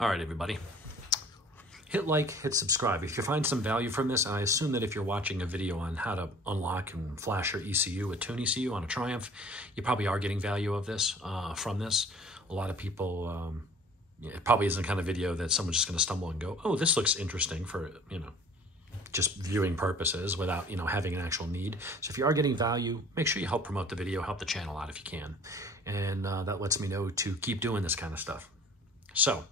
All right, everybody. Hit like, hit subscribe. If you find some value from this, and I assume that if you're watching a video on how to unlock and flash your ECU with TuneECU on a Triumph, you probably are getting value of this, from this. A lot of people, it probably isn't the kind of video that someone's just going to stumble and go, oh, this looks interesting for, just viewing purposes without, having an actual need. So if you are getting value, make sure you help promote the video, help the channel out if you can. And that lets me know to keep doing this kind of stuff. So,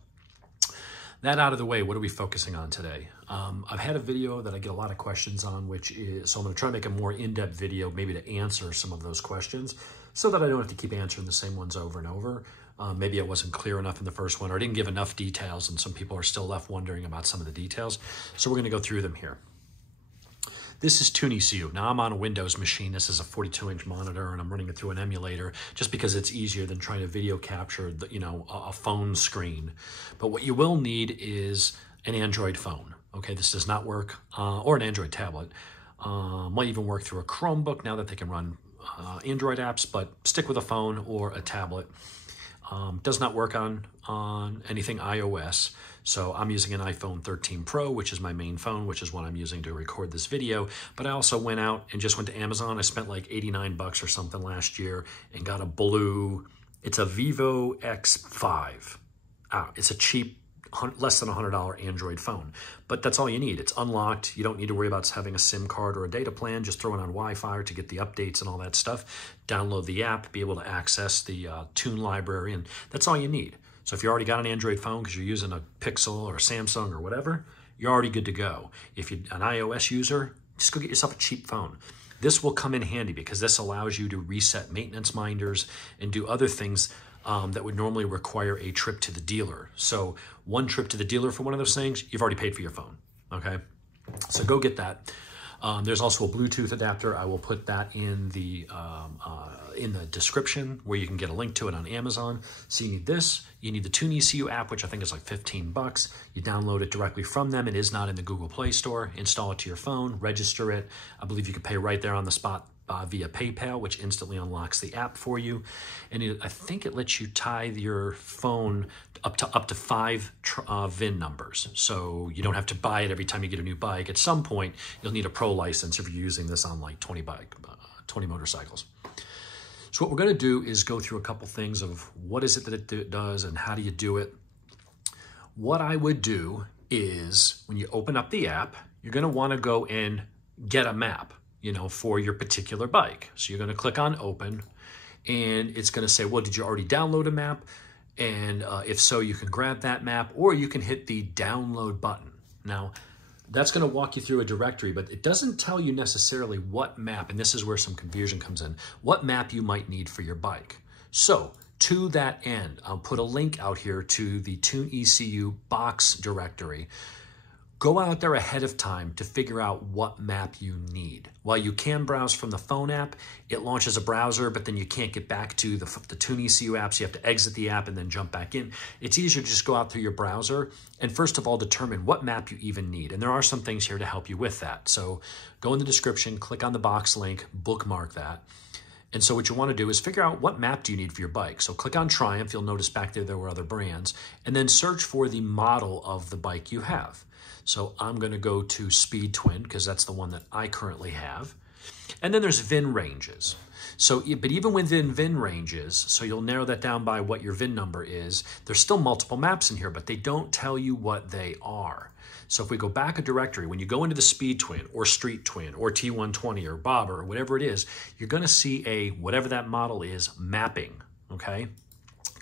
that out of the way, what are we focusing on today? I've had a video that I get a lot of questions on, so I'm going to try to make a more in-depth video, maybe to answer some of those questions, so that I don't have to keep answering the same ones over and over. Maybe I wasn't clear enough in the first one, or I didn't give enough details, and some people are still left wondering about some of the details. So we're going to go through them here. This is TuneECU. Now I'm on a Windows machine. This is a 42-inch monitor, and I'm running it through an emulator just because it's easier than trying to video capture a phone screen. But what you will need is an Android phone. Okay, this does not work, or an Android tablet. Might even work through a Chromebook now that they can run Android apps, but stick with a phone or a tablet. Does not work on anything iOS. So I'm using an iPhone 13 Pro, which is my main phone, which is what I'm using to record this video. But I also went out and just went to Amazon. I spent like 89 bucks or something last year and got a blue, it's a Vivo X5. It's a cheap, less than $100 Android phone. But that's all you need. It's unlocked. You don't need to worry about having a SIM card or a data plan. Just throw it on Wi-Fi to get the updates and all that stuff. Download the app, be able to access the Tune library, and that's all you need. So if you already got an Android phone because you're using a Pixel or a Samsung or whatever, you're already good to go. If you're an iOS user, just go get yourself a cheap phone. This will come in handy because this allows you to reset maintenance minders and do other things that would normally require a trip to the dealer. So one trip to the dealer for one of those things, you've already paid for your phone, okay? So go get that. There's also a Bluetooth adapter. I will put that in the description where you can get a link to it on Amazon. So you need this. You need the TuneECU app, which I think is like 15 bucks. You download it directly from them. It is not in the Google Play Store. Install it to your phone, register it. I believe you can pay right there on the spot via PayPal, which instantly unlocks the app for you. And I think it lets you tie your phone up to 5 VIN numbers. So you don't have to buy it every time you get a new bike. At some point, you'll need a pro license if you're using this on like 20 motorcycles. So what we're going to do is go through a couple things of what is it that it does and how do you do it. What I would do is when you open up the app, you're going to want to go and get a map, for your particular bike. So you're going to click on open, and it's going to say, well, did you already download a map? And if so, you can grab that map, or you can hit the download button. Now, that's going to walk you through a directory, but it doesn't tell you necessarily what map, and this is where some confusion comes in, what map you might need for your bike. So to that end, I'll put a link out here to the TuneECU Box directory. Go out there ahead of time to figure out what map you need. While you can browse from the phone app, it launches a browser, but then you can't get back to the TuneECU app, so you have to exit the app and then jump back in. It's easier to just go out through your browser and first of all determine what map you even need. And there are some things here to help you with that. So go in the description, click on the box link, bookmark that. And so what you want to do is figure out what map do you need for your bike. So click on Triumph, you'll notice back there were other brands, and then search for the model of the bike you have. So I'm going to go to Speed Twin because that's the one that I currently have. And then there's VIN ranges. So, but even within VIN ranges, so you'll narrow that down by what your VIN number is, there's still multiple maps in here, but they don't tell you what they are. So if we go back a directory, when you go into the Speed Twin or Street Twin or T120 or Bobber or whatever it is, you're going to see whatever that model is, mapping, okay?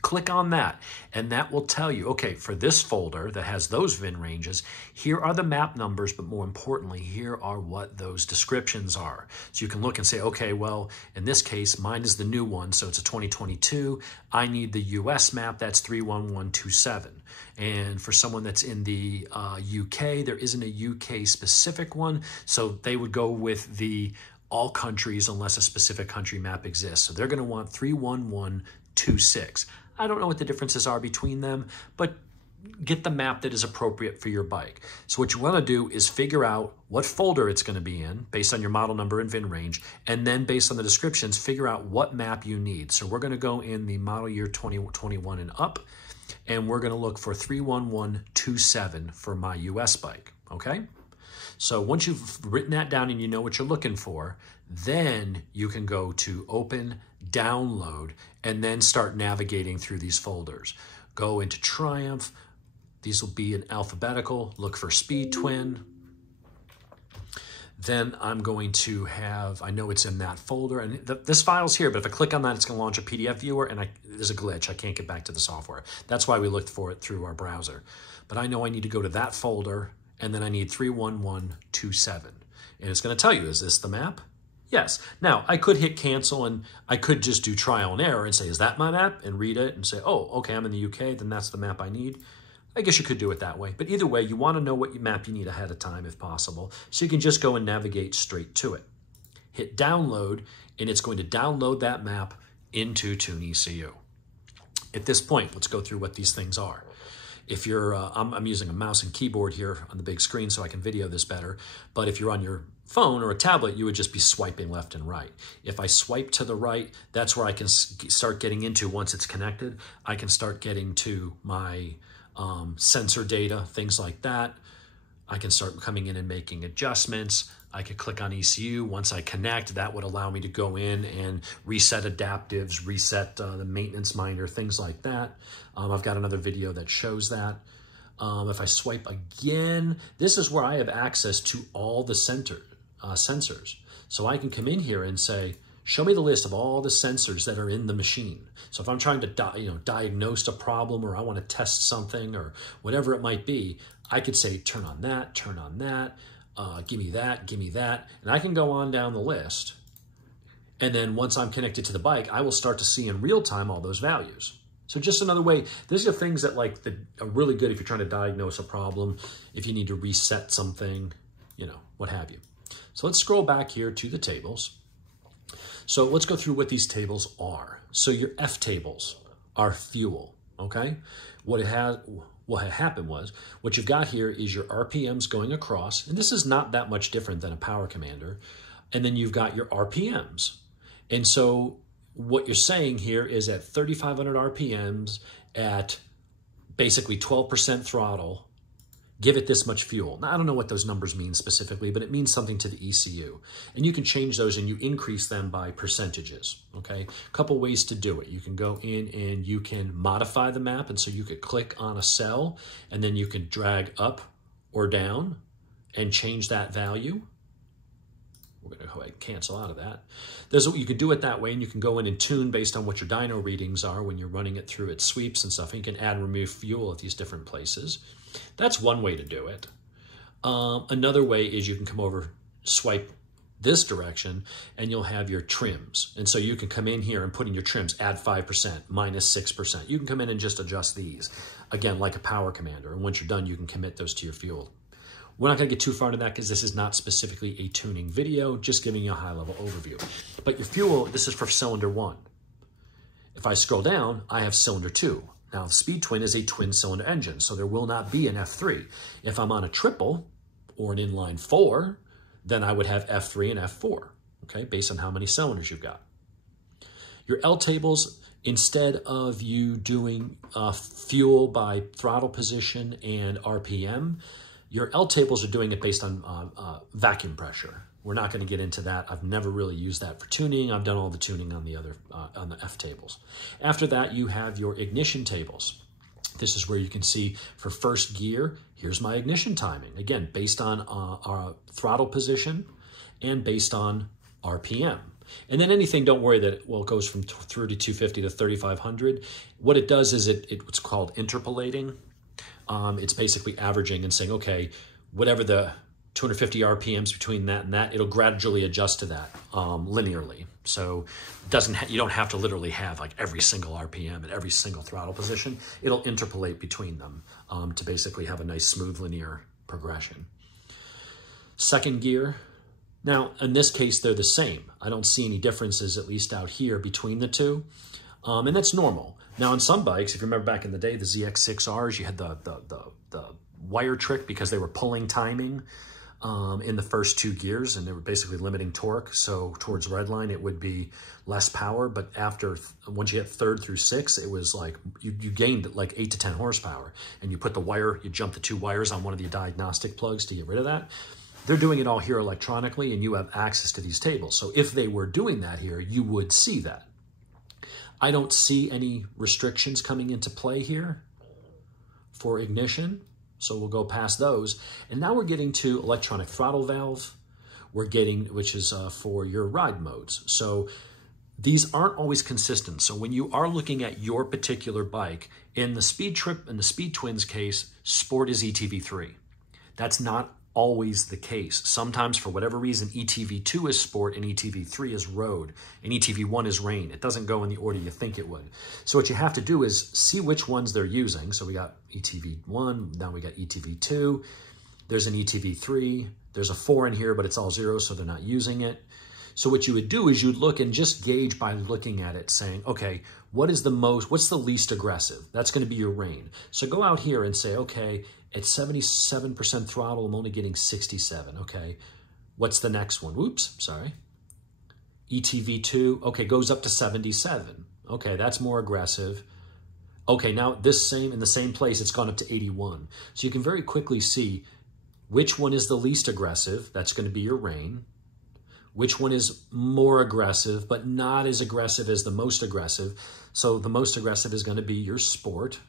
Click on that, and that will tell you, okay, for this folder that has those VIN ranges, here are the map numbers, but more importantly, here are what those descriptions are. So you can look and say, okay, well, in this case, mine is the new one, so it's a 2022. I need the US map, that's 31127. And for someone that's in the UK, there isn't a UK specific one, so they would go with the all countries unless a specific country map exists. So they're going to want 31126. I don't know what the differences are between them, but get the map that is appropriate for your bike. So what you want to do is figure out what folder it's going to be in based on your model number and VIN range, and then based on the descriptions, figure out what map you need. So we're going to go in the model year 2021 and up, and we're gonna look for 31127 for my US bike, okay? So once you've written that down and you know what you're looking for, then you can go to open, download, and then start navigating through these folders. Go into Triumph. These will be in alphabetical. Look for Speed Twin. Then I'm going to have, I know it's in that folder, and this file's here, but if I click on that, it's gonna launch a PDF viewer, and there's a glitch. I can't get back to the software. That's why we looked for it through our browser. But I know I need to go to that folder, and then I need 31127. And it's gonna tell you, is this the map? Yes. Now, I could hit cancel, and I could just do trial and error and say, is that my map? And read it and say, oh, okay, I'm in the UK, then that's the map I need. I guess you could do it that way. But either way, you want to know what map you need ahead of time if possible. So you can just go and navigate straight to it. Hit download, and it's going to download that map into TuneECU. At this point, let's go through what these things are. If you're, I'm using a mouse and keyboard here on the big screen so I can video this better. But if you're on your phone or a tablet, you would just be swiping left and right. If I swipe to the right, that's where I can start getting into, once it's connected, I can start getting to my sensor data, things like that. I can start coming in and making adjustments. I could click on ECU. Once I connect, that would allow me to go in and reset adaptives, reset the maintenance minder, things like that. I've got another video that shows that. If I swipe again, this is where I have access to all the sensors. So I can come in here and say, show me the list of all the sensors that are in the machine. So if I'm trying to diagnose a problem, or I want to test something, or whatever it might be, I could say, turn on that, give me that, and I can go on down the list. And then once I'm connected to the bike, I will start to see in real time all those values. So just another way, these are things that are really good if you're trying to diagnose a problem, if you need to reset something, what have you. So let's scroll back here to the tables. So let's go through what these tables are. So your F tables are fuel, okay? What had happened was, what you've got here is your RPMs going across, and this is not that much different than a power commander, and then you've got your RPMs. And so what you're saying here is at 3,500 RPMs, at basically 12% throttle, give it this much fuel. Now, I don't know what those numbers mean specifically, but it means something to the ECU. And you can change those and you increase them by percentages, okay? A couple ways to do it. You can go in and you can modify the map, and so you could click on a cell, and then you can drag up or down and change that value. We're gonna go ahead and cancel out of that. You can do it that way, and you can go in and tune based on what your dyno readings are when you're running it through its sweeps and stuff, and you can add and remove fuel at these different places. That's one way to do it. Another way is you can come over, swipe this direction, and you'll have your trims. And so you can come in here and put in your trims, add 5%, minus 6%. You can come in and just adjust these, again, like a power commander. And once you're done, you can commit those to your fuel. We're not gonna get too far into that because this is not specifically a tuning video, just giving you a high-level overview. But your fuel, this is for cylinder 1. If I scroll down, I have cylinder 2. Now, the Speed Twin is a twin-cylinder engine, so there will not be an F3. If I'm on a triple or an inline 4, then I would have F3 and F4, okay, based on how many cylinders you've got. Your L tables, instead of you doing fuel by throttle position and RPM, your L tables are doing it based on vacuum pressure. We're not going to get into that. I've never really used that for tuning. I've done all the tuning on the other on the F tables. After that, you have your ignition tables. This is where you can see for first gear, here's my ignition timing. Again, based on our throttle position and based on RPM. And then anything, don't worry that it goes from 3250 to 3500. What it does is it's called interpolating. It's basically averaging and saying, okay, whatever the 250 RPMs between that and that, it'll gradually adjust to that linearly. So you don't have to literally have like every single RPM at every single throttle position. It'll interpolate between them to basically have a nice smooth linear progression. Second gear. Now, in this case, they're the same. I don't see any differences, at least out here, between the two. And that's normal. Now, on some bikes, if you remember back in the day, the ZX6Rs, you had the wire trick because they were pulling timing. in the first 2 gears, and they were basically limiting torque. So towards redline, it would be less power, but once you get 3rd through 6, it was like you gained like 8 to 10 horsepower, and you put the wire, you jump the 2 wires on one of the diagnostic plugs to get rid of that. They're doing it all here electronically, and you have access to these tables. So if they were doing that here, you would see that. I don't see any restrictions coming into play here for ignition. So we'll go past those. And now we're getting to electronic throttle valve. Which is for your ride modes. So these aren't always consistent. So when you are looking at your particular bike, in the Speed Trip and the Speed Twins case, Sport is ETV3. That's not always the case. Sometimes, for whatever reason, ETV2 is Sport and ETV3 is Road and ETV1 is Rain. It doesn't go in the order you think it would. So what you have to do is see which ones they're using. So we got ETV1, now we got ETV2, there's an ETV3, there's a 4 in here, but it's all 0, so they're not using it. So what you would do is you'd look and just gauge by looking at it, saying, okay, what's the least aggressive? That's going to be your Rain. So go out here and say, okay, at 77% throttle, I'm only getting 67. Okay, what's the next one? Whoops, sorry. ETV2, okay, goes up to 77. Okay, that's more aggressive. Okay, now in the same place, it's gone up to 81. So you can very quickly see which one is the least aggressive. That's going to be your Rain. Which one is more aggressive, but not as aggressive as the most aggressive. So the most aggressive is going to be your Sport,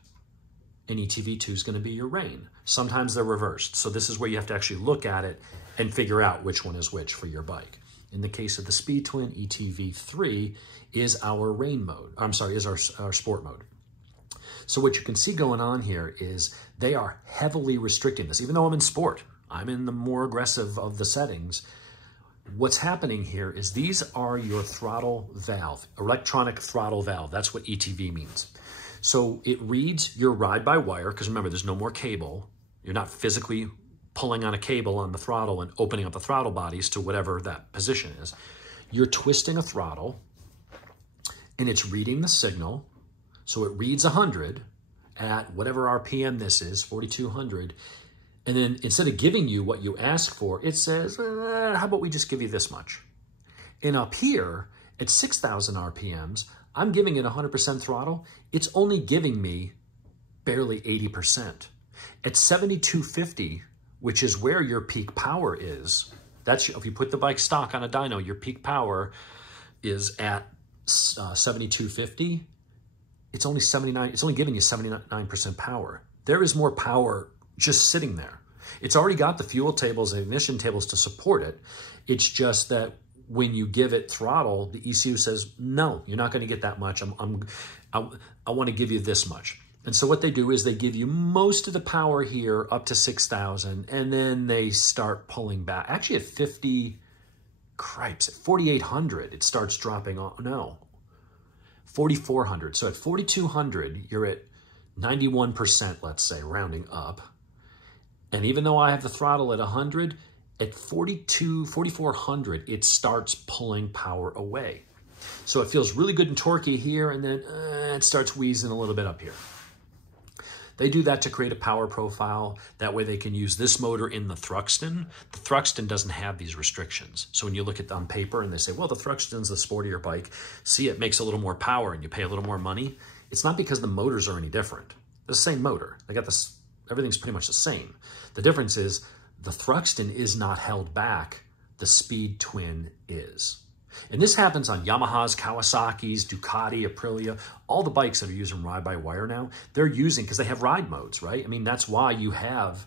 and ETV2 is going to be your Rain. Sometimes they're reversed. So this is where you have to actually look at it and figure out which one is which for your bike. In the case of the Speed Twin, ETV3 is our Rain mode. Is our Sport mode. So what you can see going on here is they are heavily restricting this. Even though I'm in Sport, I'm in the more aggressive of the settings. What's happening here is these are your throttle valve, electronic throttle valve. That's what ETV means. So it reads your ride-by-wire, because remember, there's no more cable. You're not physically pulling on a cable on the throttle and opening up the throttle bodies to whatever that position is. You're twisting a throttle, and it's reading the signal. So it reads 100 at whatever RPM this is, 4,200. And then instead of giving you what you ask for, it says, how about we just give you this much? And up here at 6,000 RPMs, I'm giving it 100% throttle. It's only giving me barely 80%. At 7,250, which is where your peak power is, if you put the bike stock on a dyno, your peak power is at 7,250. It's only 79. It's only giving you 79% power. There is more power just sitting there. It's already got the fuel tables and ignition tables to support it. It's just that when you give it throttle, the ECU says, no, you're not going to get that much. I want to give you this much. And so what they do is they give you most of the power here up to 6,000, and then they start pulling back. Actually at 4,800, it starts dropping off. No, 4,400. So at 4,200, you're at 91%, let's say, rounding up. And even though I have the throttle at 100, at 4,400, it starts pulling power away. So it feels really good and torquey here, and then it starts wheezing a little bit up here. They do that to create a power profile. That way they can use this motor in the Thruxton. The Thruxton doesn't have these restrictions. So when you look at it on paper and they say, well, the Thruxton's the sportier bike. See, it makes a little more power and you pay a little more money. It's not because the motors are any different. They're the same motor. They got this, everything's pretty much the same. The difference is the Thruxton is not held back. The Speed Twin is. And this happens on Yamahas, Kawasaki's, Ducati, Aprilia, all the bikes that are using ride-by-wire now, they're using, because they have ride modes, right? I mean, that's why you have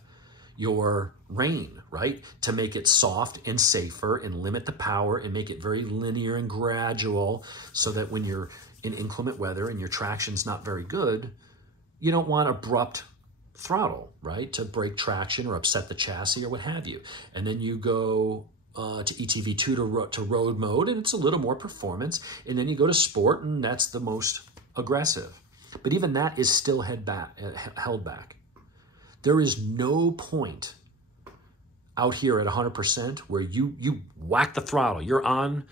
your Rain, right? To make it soft and safer and limit the power and make it very linear and gradual so that when you're in inclement weather and your traction's not very good, you don't want abrupt throttle, right? To break traction or upset the chassis or what have you. And then you go to ETV2 to road mode, and it's a little more performance. And then you go to Sport, and that's the most aggressive. But even that is still held back. There is no point out here at 100% where you whack the throttle, you're on.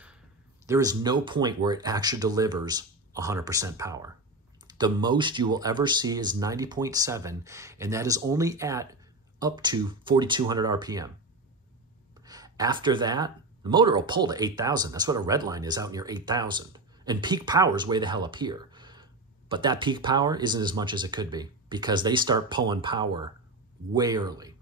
There is no point where it actually delivers 100% power. The most you will ever see is 90.7, and that is only at up to 4,200 RPM. After that, the motor will pull to 8,000. That's what a red line is out near 8,000. And peak power is way the hell up here. But that peak power isn't as much as it could be because they start pulling power way early.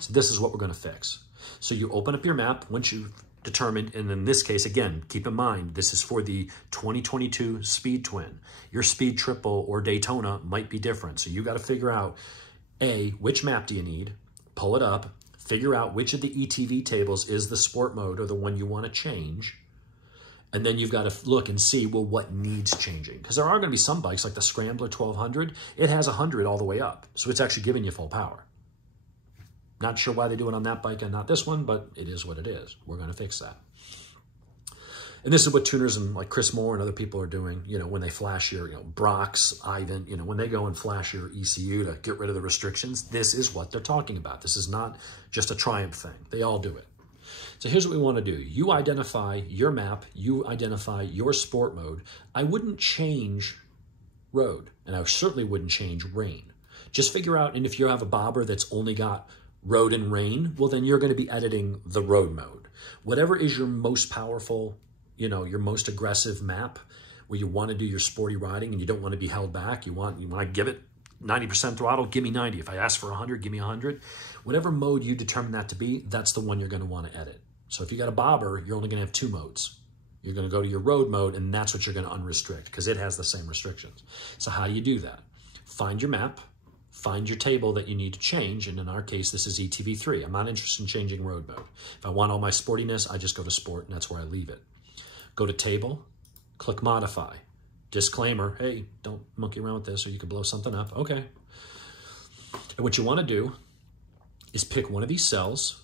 So this is what we're going to fix. So you open up your map once you've determined, and in this case, again, keep in mind, this is for the 2022 Speed Twin. Your Speed Triple or Daytona might be different. So you got to figure out, A, which map do you need? Pull it up, figure out which of the ETV tables is the sport mode or the one you want to change. And then you've got to look and see, well, what needs changing? Because there are going to be some bikes like the Scrambler 1200. It has 100 all the way up. So it's actually giving you full power. Not sure why they do it on that bike and not this one, but it is what it is. We're going to fix that. And this is what tuners and like Chris Moore and other people are doing, you know, when they flash your, you know, Brock's, Ivan, you know, when they go and flash your ECU to get rid of the restrictions, this is what they're talking about. This is not just a Triumph thing. They all do it. So here's what we want to do. You identify your map. You identify your sport mode. I wouldn't change road, and I certainly wouldn't change rain. Just figure out, and if you have a bobber that's only got road and rain, well, then you're going to be editing the road mode. Whatever is your most powerful, you know, your most aggressive map where you want to do your sporty riding and you don't want to be held back. You want to give it 90% throttle, give me 90. If I ask for 100, give me 100. Whatever mode you determine that to be, that's the one you're going to want to edit. So if you got a bobber, you're only going to have 2 modes. You're going to go to your road mode, and that's what you're going to unrestrict because it has the same restrictions. So how do you do that? Find your map. Find your table that you need to change, and in our case, this is ETV3. I'm not interested in changing road mode. If I want all my sportiness, I just go to sport, and that's where I leave it. Go to table, click modify. Disclaimer, hey, don't monkey around with this or you could blow something up. Okay. And what you want to do is pick one of these cells.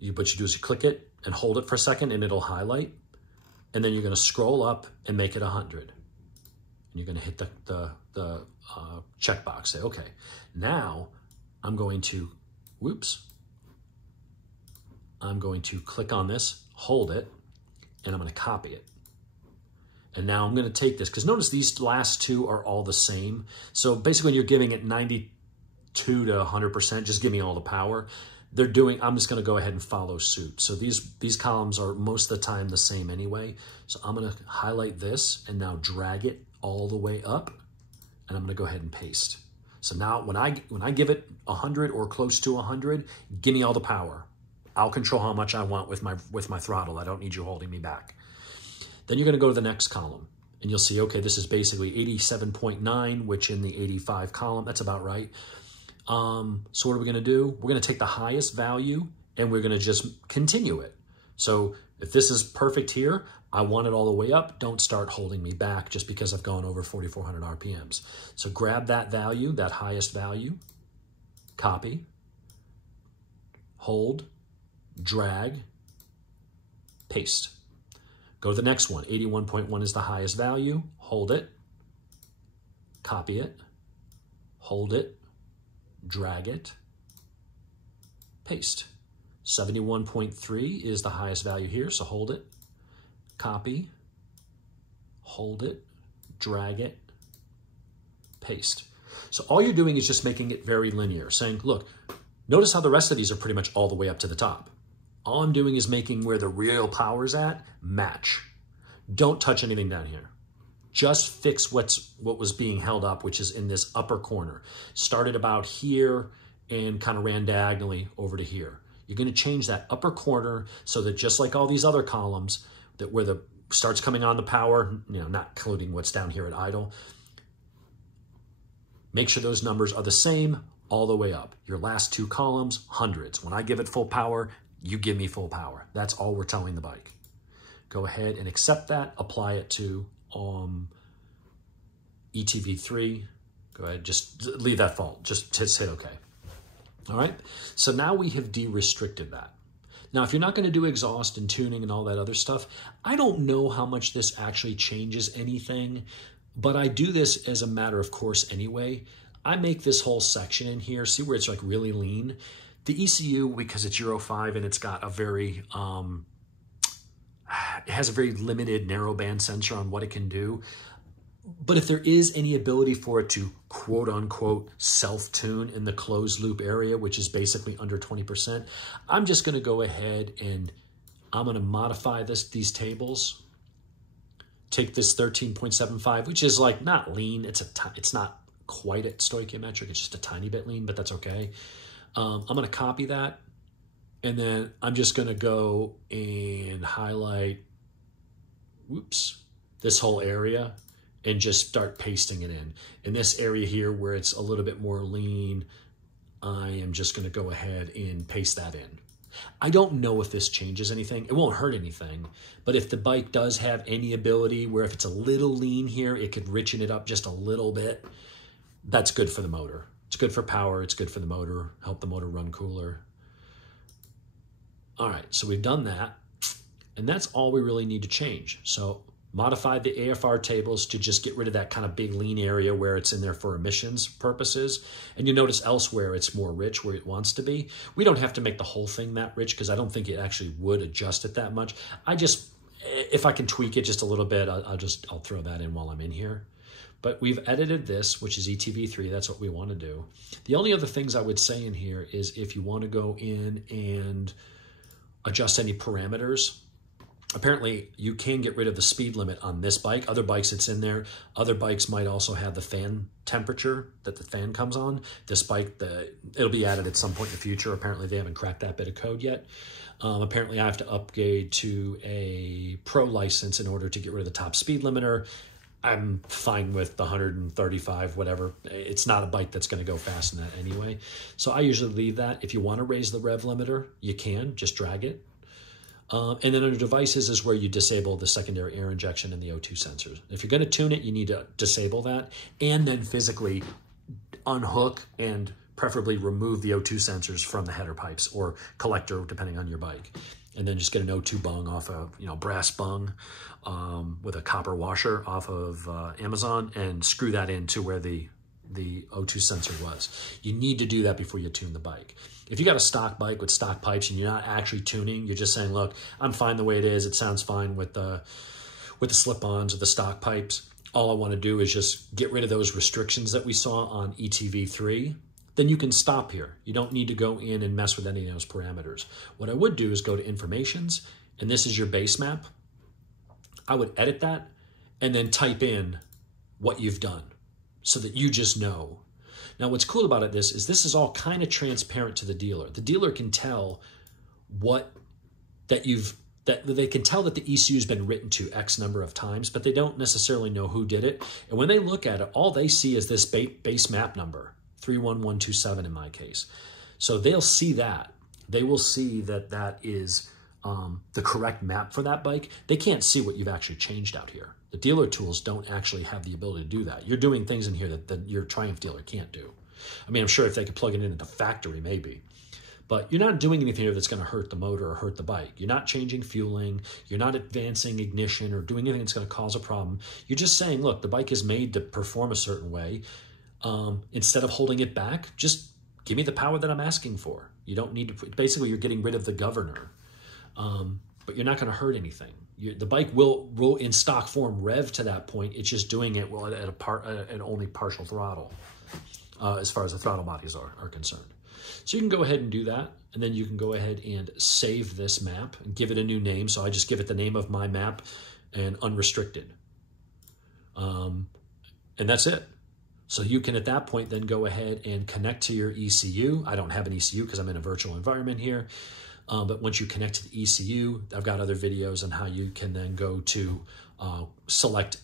What you do is you click it and hold it for a second, and it'll highlight. And then you're going to scroll up and make it 100. And you're going to hit the checkbox. Say, okay, now I'm going to, I'm going to click on this, hold it, and I'm going to copy it. And now I'm going to take this, because notice these last 2 are all the same. So basically when you're giving it 92 to 100%, just give me all the power. I'm just going to go ahead and follow suit. So these columns are most of the time the same anyway. So I'm going to highlight this and now drag it all the way up. And I'm going to go ahead and paste. So now when I give it 100 or close to 100, give me all the power. I'll control how much I want with my throttle. I don't need you holding me back. Then you're going to go to the next column and you'll see, okay, this is basically 87.9, which in the 85 column, that's about right. So what are we going to do? We're going to take the highest value and we're going to just continue it. So if this is perfect here, I want it all the way up. Don't start holding me back just because I've gone over 4,400 RPMs. So grab that value, that highest value, copy, hold, drag, paste. Go to the next one. 81.1 is the highest value. Hold it, copy it, hold it, drag it, paste. 71.3 is the highest value here, so hold it, copy, hold it, drag it, paste. So all you're doing is just making it very linear, saying, look, notice how the rest of these are pretty much all the way up to the top. All I'm doing is making where the real power's at match. Don't touch anything down here. Just fix what was being held up, which is in this upper corner. Started about here and kind of ran diagonally over to here. You're going to change that upper corner so that just like all these other columns, that where the starts coming on the power, you know, not including what's down here at idle, make sure those numbers are the same all the way up. Your last 2 columns, hundreds. When I give it full power, you give me full power. That's all we're telling the bike. Go ahead and accept that. Apply it to ETV3. Go ahead, just leave that fault. Just hit OK. All right. So now we have de-restricted that. Now, if you're not going to do exhaust and tuning and all that other stuff, I don't know how much this actually changes anything, but I do this as a matter of course anyway. I make this whole section in here. See where it's like really lean? The ECU, because it's Euro 5 and it's got a very, it has a very limited narrow band sensor on what it can do. But if there is any ability for it to quote unquote self-tune in the closed loop area, which is basically under 20%, I'm just going to go ahead and I'm going to modify these tables. Take this 13.75, which is like not lean. It's not quite at stoichiometric. It's just a tiny bit lean, but that's okay. I'm going to copy that. And then I'm just going to go and highlight, this whole area and just start pasting it in. In this area here where it's a little bit more lean, I am just going to go ahead and paste that in. I don't know if this changes anything. It won't hurt anything, but if the bike does have any ability where if it's a little lean here, it could richen it up just a little bit, that's good for the motor. It's good for power. It's good for the motor, help the motor run cooler. All right, so we've done that, and that's all we really need to change. So modify the AFR tables to just get rid of that kind of big lean area where it's in there for emissions purposes. And you notice elsewhere it's more rich where it wants to be. We don't have to make the whole thing that rich because I don't think it actually would adjust it that much. If I can tweak it just a little bit, I'll throw that in while I'm in here. But we've edited this, which is ETV3. That's what we want to do. The only other things I would say in here is if you want to go in and adjust any parameters. Apparently, you can get rid of the speed limit on this bike. Other bikes, it's in there. Other bikes might also have the fan temperature that the fan comes on. This bike, it'll be added at some point in the future. Apparently, they haven't cracked that bit of code yet. Apparently, I have to upgrade to a pro license in order to get rid of the top speed limiter. I'm fine with the 135, whatever. It's not a bike that's going to go fast in that anyway. So I usually leave that. If you want to raise the rev limiter, you can. Just drag it. And then under devices is where you disable the secondary air injection and the O2 sensors. If you're going to tune it, you need to disable that and then physically unhook and preferably remove the O2 sensors from the header pipes or collector, depending on your bike. And then just get an O2 bung off a brass bung with a copper washer off of Amazon and screw that into where the O2 sensor was. You need to do that before you tune the bike. If you got a stock bike with stock pipes and you're not actually tuning, you're just saying, look, I'm fine the way it is. It sounds fine with the slip-ons or the stock pipes. All I want to do is just get rid of those restrictions that we saw on ETV3. Then you can stop here. You don't need to go in and mess with any of those parameters. What I would do is go to Informations, and this is your base map. I would edit that and then type in what you've done so that you just know. Now, what's cool about this is all kind of transparent to the dealer. The dealer can tell that they can tell that the ECU has been written to X number of times, but they don't necessarily know who did it. And when they look at it, all they see is this base map number, 31127 in my case. So they'll see that. They will see that that is the correct map for that bike. They can't see what you've actually changed out here. The dealer tools don't actually have the ability to do that. You're doing things in here that your Triumph dealer can't do. I mean, I'm sure if they could plug it in at the factory, maybe. But you're not doing anything here that's going to hurt the motor or hurt the bike. You're not changing fueling. You're not advancing ignition or doing anything that's going to cause a problem. You're just saying, look, the bike is made to perform a certain way. Instead of holding it back, just give me the power that I'm asking for. You don't need to, basically you're getting rid of the governor, but you're not going to hurt anything. The bike will in stock form rev to that point. It's just doing it at only partial throttle as far as the throttle bodies are concerned. So you can go ahead and do that, and then you can go ahead and save this map and give it a new name. So I just give it the name of my map and unrestricted. And that's it. So you can, at that point, then go ahead and connect to your ECU. I don't have an ECU because I'm in a virtual environment here. But once you connect to the ECU, I've got other videos on how you can then go to select.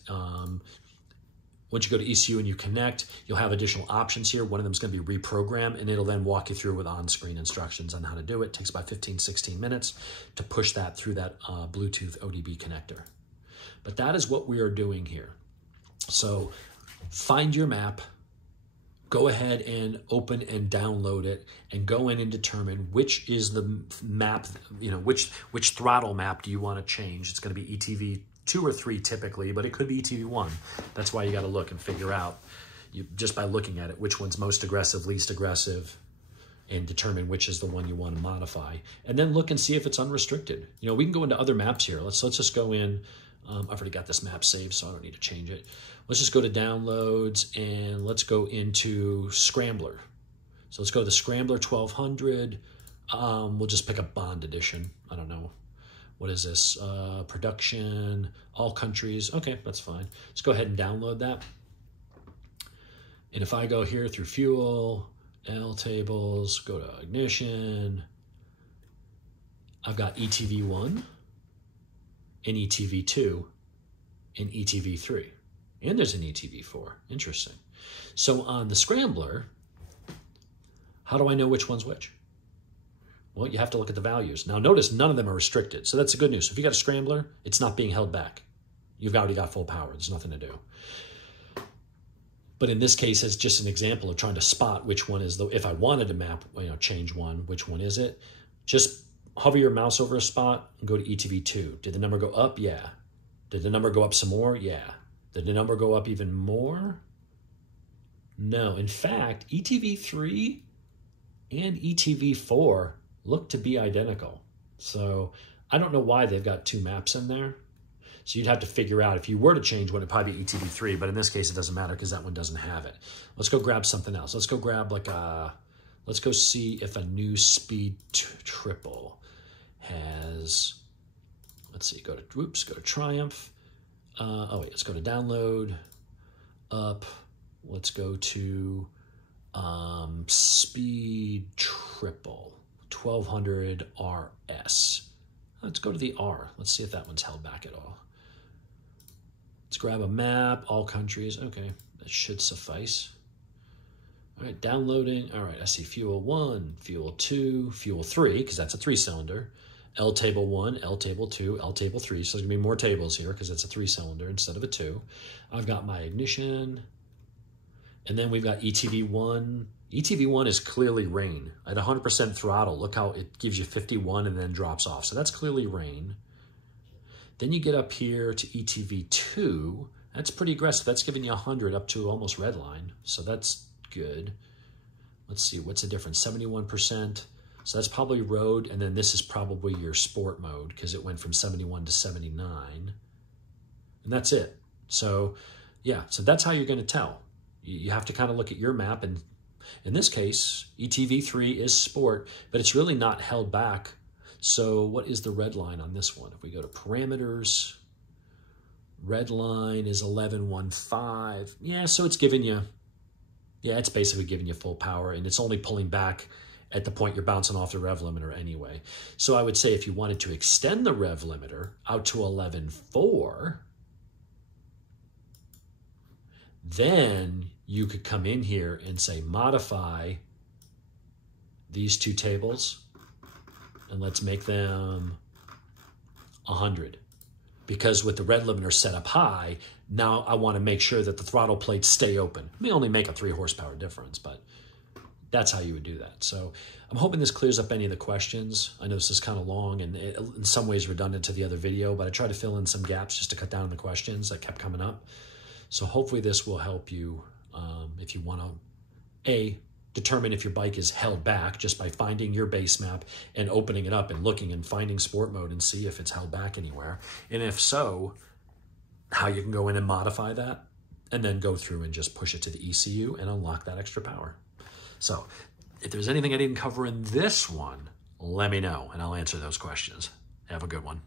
Once you go to ECU and you connect, you'll have additional options here. One of them is going to be reprogram, and it'll then walk you through with on-screen instructions on how to do it. It takes about 15, 16 minutes to push that through that Bluetooth ODB connector. But that is what we are doing here. So find your map, go ahead and open and download it, and go in and determine which is the map, which throttle map do you want to change. It's going to be ETV 2 or 3 typically, but it could be ETV 1. That's why you got to look and figure out, just by looking at it, which one's most aggressive, least aggressive, and determine which is the one you want to modify. And then look and see if it's unrestricted. We can go into other maps here. Let's just go in. I've already got this map saved, so I don't need to change it. Let's just go to downloads and let's go into Scrambler. So let's go to the Scrambler 1200. We'll just pick up Bond Edition. I don't know. What is this? Production, all countries. Okay, that's fine. Let's go ahead and download that. And if I go here through fuel, L tables, go to ignition, I've got ETV1 and ETV2 and ETV3. And there's an ETV4. Interesting. So on the Scrambler, how do I know which one's which? Well, you have to look at the values. Now notice none of them are restricted. So that's the good news. So if you got a Scrambler, it's not being held back. You've already got full power. There's nothing to do. But in this case, it's just an example of trying to spot which one is the, if I wanted to map, change one, which one is it? Just hover your mouse over a spot and go to ETV2. Did the number go up? Yeah. Did the number go up some more? Yeah. Did the number go up even more? No. In fact, ETV3 and ETV4 look to be identical. So I don't know why they've got two maps in there. So you'd have to figure out, if you were to change one, it'd probably be ETV3, but in this case, it doesn't matter because that one doesn't have it. Let's go grab something else. Let's go grab like a, let's go see if a new speed triple has, let's see, go to Triumph. Oh wait, let's go to download, up. Let's go to speed triple, 1200 RS. Let's go to the R. Let's see if that one's held back at all. Let's grab a map, all countries. Okay, that should suffice. All right, downloading. All right, I see fuel 1, fuel 2, fuel 3, because that's a 3-cylinder. L table 1, L table 2, L table 3. So there's going to be more tables here because it's a 3-cylinder instead of a 2. I've got my ignition. And then we've got ETV1. ETV1 is clearly rain. At 100% throttle, look how it gives you 51 and then drops off. So that's clearly rain. Then you get up here to ETV2. That's pretty aggressive. That's giving you 100 up to almost red line. So that's good. Let's see, what's the difference? 71%. So that's probably road. And then this is probably your sport mode because it went from 71 to 79. And that's it. So yeah, so that's how you're going to tell. You have to kind of look at your map, and in this case, ETV3 is sport, but it's really not held back. So what is the red line on this one? If we go to parameters, red line is 11.15. Yeah, so it's giving you, yeah, it's basically giving you full power, and it's only pulling back at the point you're bouncing off the rev limiter anyway. So I would say if you wanted to extend the rev limiter out to 11.4, then you could come in here and say, modify these two tables, and let's make them 100. Because with the red limiter set up high, now I want to make sure that the throttle plates stay open. It may only make a 3 horsepower difference, but that's how you would do that. So I'm hoping this clears up any of the questions. I know this is kind of long and in some ways redundant to the other video, but I tried to fill in some gaps just to cut down on the questions that kept coming up. So hopefully this will help you if you want to, determine if your bike is held back just by finding your base map and opening it up and looking and finding sport mode and see if it's held back anywhere. And if so, how you can go in and modify that and then go through and just push it to the ECU and unlock that extra power. So if there's anything I didn't cover in this one, let me know and I'll answer those questions. Have a good one.